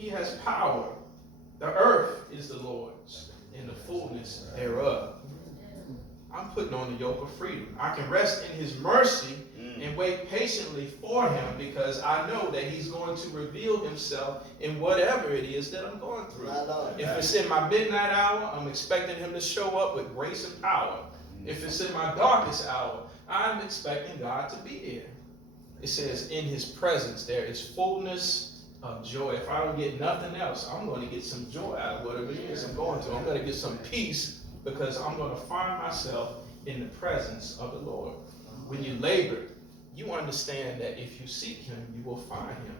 He has power. The earth is the Lord's and the fullness thereof. I'm putting on the yoke of freedom. I can rest in his mercy and wait patiently for him because I know that he's going to reveal himself in whatever it is that I'm going through. If it's in my midnight hour, I'm expecting him to show up with grace and power. If it's in my darkest hour, I'm expecting God to be there. It says, in his presence there is fullness of joy. If I don't get nothing else, I'm going to get some joy out of whatever it is I'm going through. I'm going to get some peace because I'm going to find myself in the presence of the Lord. When you labor, you understand that if you seek him, you will find him.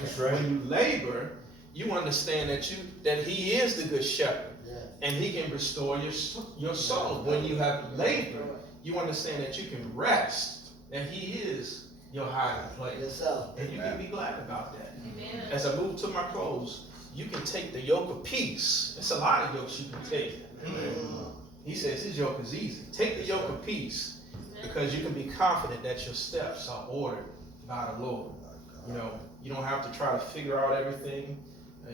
That's right. When you labor, you understand that he is the good shepherd and he can restore your soul. When you have labored, you understand that you can rest, that he is your hiding place. And you can be glad about that. Amen. As I move to my close, you can take the yoke of peace. It's a lot of yokes you can take. He says his yoke is easy. Take the yoke of peace because you can be confident that your steps are ordered by the Lord. You know, you don't have to try to figure out everything.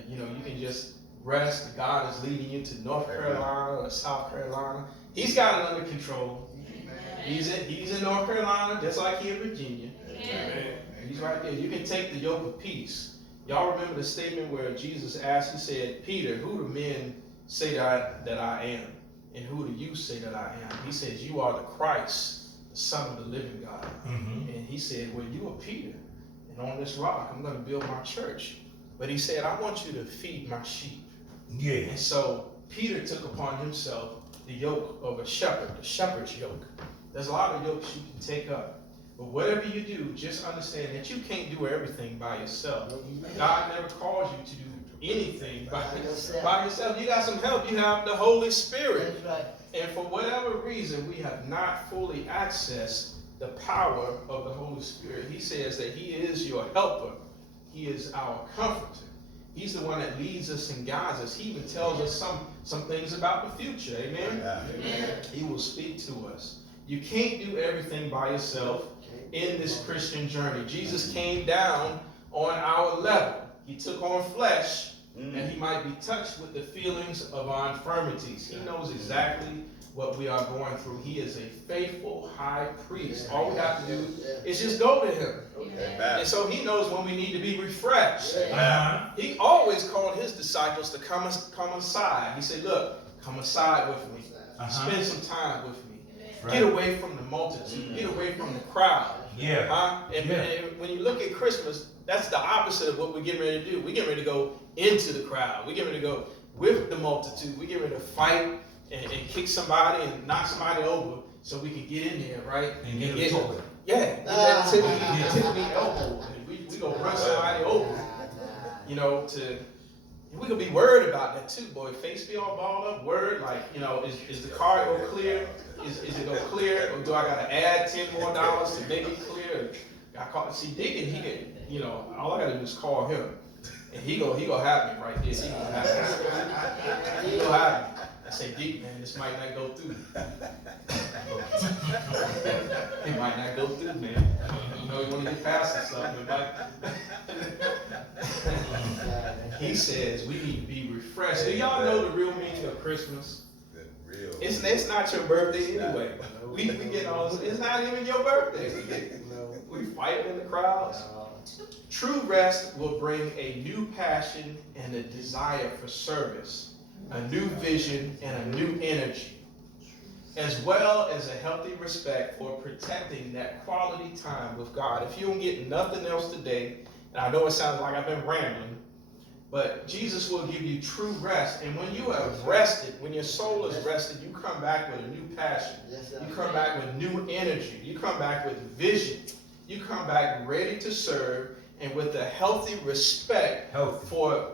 You can just rest. God is leading you to North Carolina or South Carolina. He's got it under control. He's in North Carolina just like he in Virginia. He's right there. You can take the yoke of peace. Y'all remember the statement where Jesus asked, he said, Peter, who do men say that I am? And who do you say that I am? He says, you are the Christ, the Son of the living God. And he said, well, you are Peter. And on this rock, I'm going to build my church. But he said, I want you to feed my sheep. And so Peter took upon himself the yoke of a shepherd, the shepherd's yoke. There's a lot of yokes you can take up. But whatever you do, just understand that you can't do everything by yourself. God never calls you to do anything by yourself. You got some help. You have the Holy Spirit. And for whatever reason, we have not fully accessed the power of the Holy Spirit. He says that he is your helper. He is our comforter. He's the one that leads us and guides us. He even tells us some things about the future. Amen? Amen. He will speak to us. You can't do everything by yourself in this Christian journey. Jesus came down on our level. He took on flesh, and he might be touched with the feelings of our infirmities. He knows exactly what we are going through. He is a faithful high priest. All we have to do is just go to him. And so he knows when we need to be refreshed. He always called his disciples to come aside. He said, look, come aside with me. Spend some time with me. Get away from the multitude. Get away from the crowd. And when you look at Christmas, that's the opposite of what we're getting ready to do. We're getting ready to go into the crowd. We're getting ready to go with the multitude. We're getting ready to fight and kick somebody and knock somebody over so we can get in there, right? And get a toy. Get that tippy elbow. We gonna run somebody over. We gonna be worried about that too, boy. Face be all balled up. Word, like, is the car go clear? Is it go clear, or do I gotta add $10 more to make it clear? See, Deacon, he can, all I gotta do is call him, and he gonna have me right there. He gonna have me. He gonna have me. I say, Deacon, man, this might not go through. It might not go through, man. You want to get past this stuff. He says we need to be refreshed. Do y'all know the real meaning of Christmas? It's not your birthday anyway. We get all this. It's not even your birthday. We fight in the crowds. True rest will bring a new passion and a desire for service, a new vision and a new energy, as well as a healthy respect for protecting that quality time with God. If you don't get nothing else today, and I know it sounds like I've been rambling, but Jesus will give you true rest. And when you have rested, when your soul is rested, you come back with a new passion. You come back with new energy. You come back with vision. You come back ready to serve and with a healthy respect for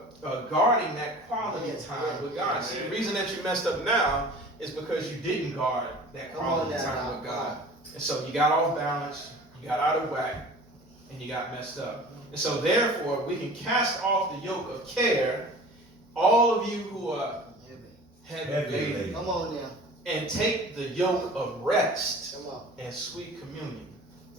guarding that quality time with God. See, the reason that you messed up now is because you didn't guard that quality time with God. And so you got off balance, you got out of whack, and you got messed up. And so therefore, we can cast off the yoke of care, all of you who are heavy laden, and take the yoke of rest and sweet communion.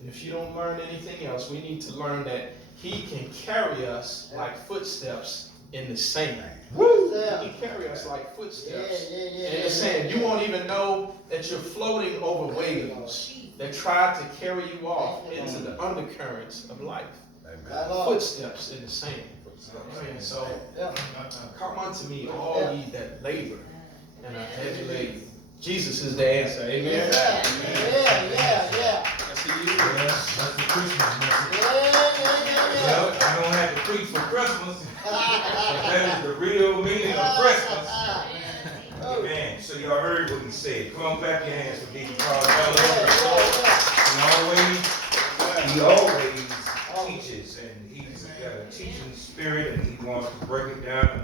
And if you don't learn anything else, we need to learn that He can carry us like footsteps in the sand. Woo! He can carry us like footsteps in the sand. You won't even know that you're floating over waves that try to carry you off into the undercurrents of life. Footsteps in the sand. Amen. So, come unto me, all ye that labor and are heavy laden. Jesus is the answer. Amen. Yeah. That's the year. That's the Christmas message. Yeah. Well, I don't have to preach for Christmas. That is the real meaning of Christmas. Amen. So y'all heard what he said. Come on, clap your hands for Deacon Carl L. He always teaches, and he's got a teaching spirit, and he wants to break it down.